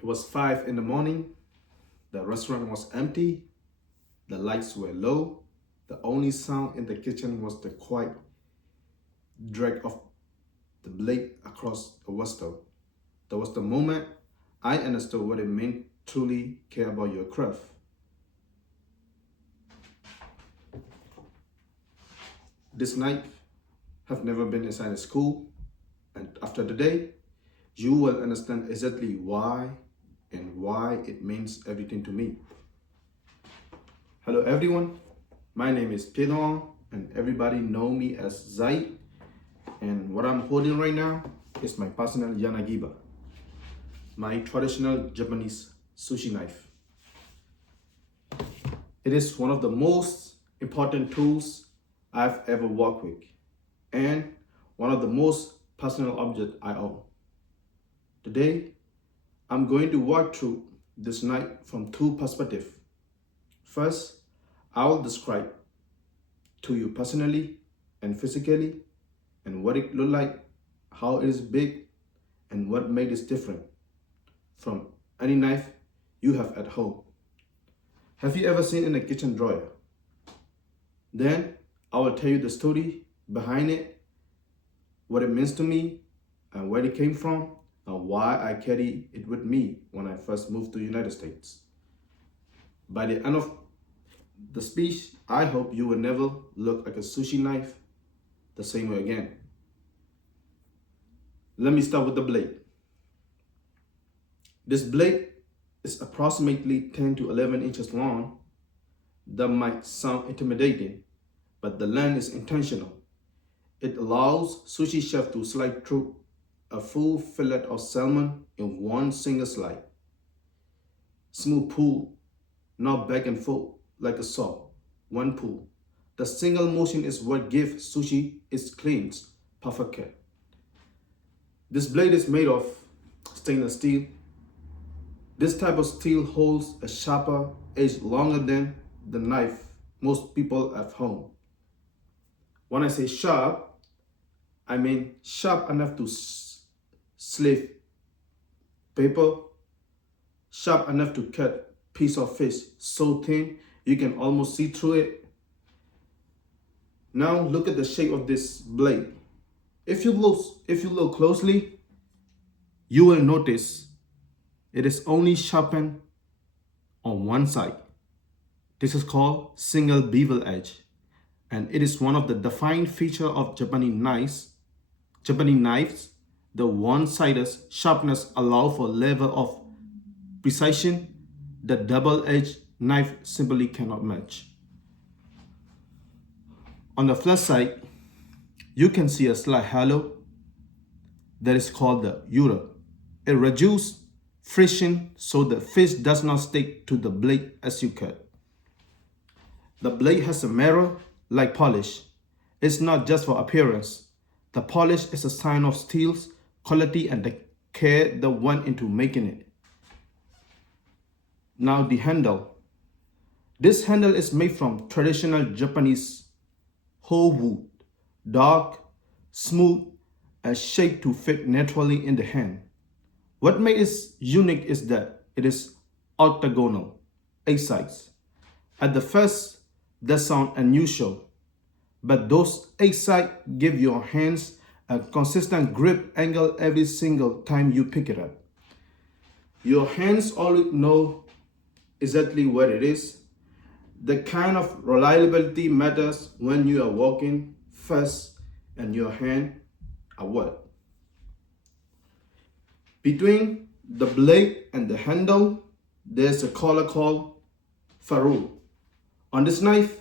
It was 5 in the morning. The restaurant was empty. The lights were low. The only sound in the kitchen was the quiet drag of the blade across the whistle. That was the moment I understood what it meant to truly care about your craft. This knife have never been inside a school, and after the day, you will understand exactly why and why it means everything to me. Hello everyone, my name is Pedro and everybody know me as Zai, and what I'm holding right now is my personal Yanagiba, my traditional Japanese sushi knife. It is one of the most important tools I've ever worked with and one of the most personal objects I own. Today, I'm going to walk through this knife from two perspectives. First, I will describe to you personally and physically and what it looked like, how it is big, and what made it different from any knife you have at home. Have you ever seen in a kitchen drawer? Then I will tell you the story behind it, what it means to me, and where it came from, and why I carry it with me when I first moved to the United States. By the end of the speech, I hope you will never look at a sushi knife the same way again. Let me start with the blade. This blade is approximately 10 to 11 inches long. That might sound intimidating, but the length is intentional. It allows sushi chef to slide through a full fillet of salmon in one single slide. Smooth pull, not back and forth like a saw. One pull. The single motion is what gives sushi its clean, perfect cut. This blade is made of stainless steel. This type of steel holds a sharper edge longer than the knife most people have home. When I say sharp, I mean sharp enough to slice paper, sharp enough to cut piece of fish so thin you can almost see through it. Now look at the shape of this blade. If you look closely, you will notice it is only sharpened on one side. This is called single bevel edge, and it is one of the defining features of Japanese knives. The one-sided sharpness allows for a level of precision that double-edged knife simply cannot match. On the flat side, you can see a slight halo that is called the Ura. It reduces friction so the fish does not stick to the blade as you cut. The blade has a mirror-like polish. It's not just for appearance. The polish is a sign of steel's quality and the care that went into making it. Now the handle. This handle is made from traditional Japanese whole wood, dark, smooth, and shaped to fit naturally in the hand. What makes it unique is that it is octagonal, 8 sides. At the first, that sounds unusual, but those 8 sides give your hands a consistent grip angle every single time you pick it up. Your hands already know exactly where it is. The kind of reliability matters when you are walking fast and your hand are what? Between the blade and the handle, there's a collar called ferrule. On this knife,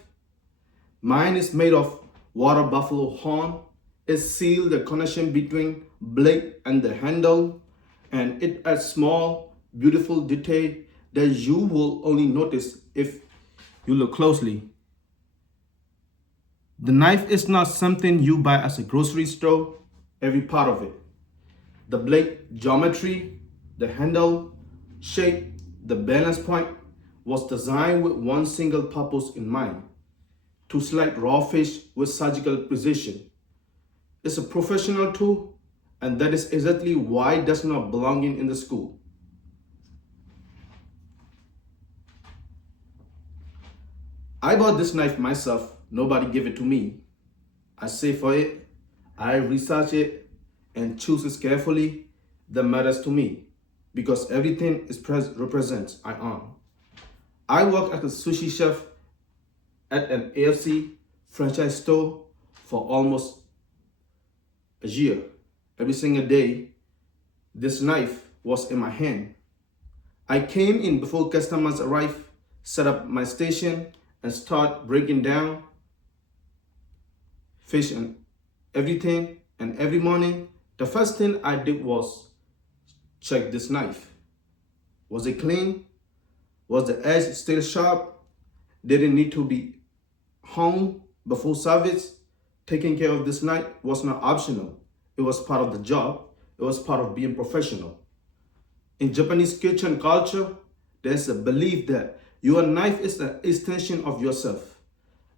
mine is made of water buffalo horn. It seals the connection between blade and the handle, and it adds small, beautiful detail that you will only notice if you look closely. The knife is not something you buy at a grocery store, every part of it. The blade geometry, the handle shape, the balance point was designed with one single purpose in mind: to slide raw fish with surgical precision. It's a professional tool, and that is exactly why it does not belong in the school. I bought this knife myself. Nobody gave it to me. I save for it, I research it, and choose it carefully. That matters to me because everything is represents I own. I work as a sushi chef at an AFC franchise store for almost a year. Every single day, this knife was in my hand. I came in before customers arrived, set up my station, and start breaking down fish and everything. And every morning, the first thing I did was check this knife. Was it clean? Was the edge still sharp? Did it need to be hung before service? Taking care of this knife was not optional. It was part of the job. It was part of being professional. In Japanese kitchen culture, there's a belief that your knife is an extension of yourself.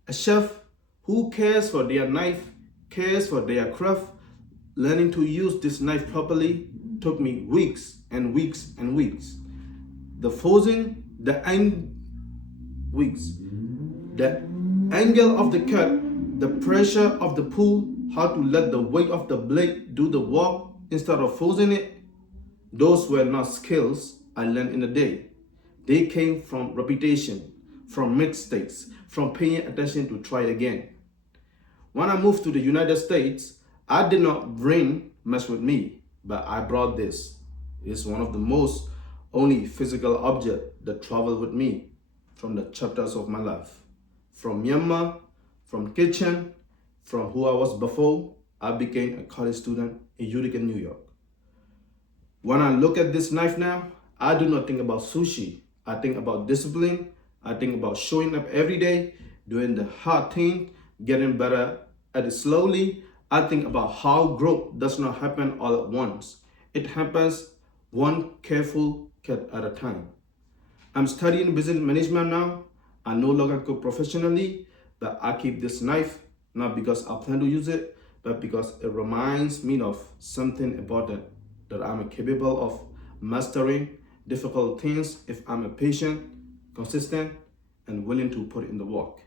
A chef who cares for their knife, cares for their craft. Learning to use this knife properly took me weeks and weeks and weeks. The forging, the angle of the cut, the pressure of the pull, how to let the weight of the blade do the work instead of forcing it. Those were not skills I learned in a day. They came from repetition, from mistakes, from paying attention to try again. When I moved to the United States, I did not bring much with me, but I brought this. It's one of the most only physical objects that travel with me from the chapters of my life. From Myanmar, from kitchen, from who I was before, I became a college student in Utica, New York. When I look at this knife now, I do not think about sushi. I think about discipline. I think about showing up every day, doing the hard thing, getting better at it slowly. I think about how growth does not happen all at once. It happens one careful cut at a time. I'm studying business management now. I no longer cook professionally, but I keep this knife not because I plan to use it, but because it reminds me of something important, that I'm capable of mastering difficult things if I'm a patient, consistent, and willing to put in the work.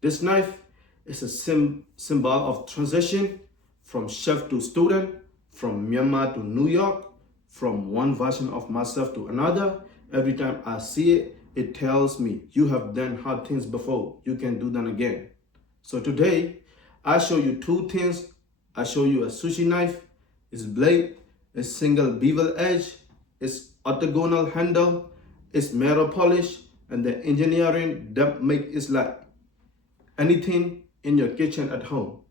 This knife is a symbol of transition from chef to student, from Myanmar to New York, from one version of myself to another. Every time I see it, it tells me you have done hard things before, you can do them again. So today, I show you two things. I show you a sushi knife, its blade, its single bevel edge, its octagonal handle, its metal polish, and the engineering that make it like anything in your kitchen at home.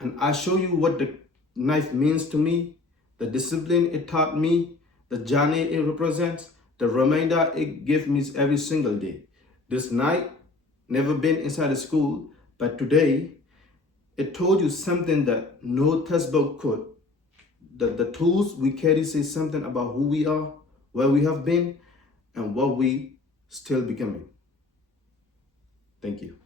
And I show you what the knife means to me, the discipline it taught me, the journey it represents, the reminder it gives me every single day. This knife never been inside a school, but today it told you something that no textbook could. That the tools we carry say something about who we are, where we have been, and what we still becoming. Thank you.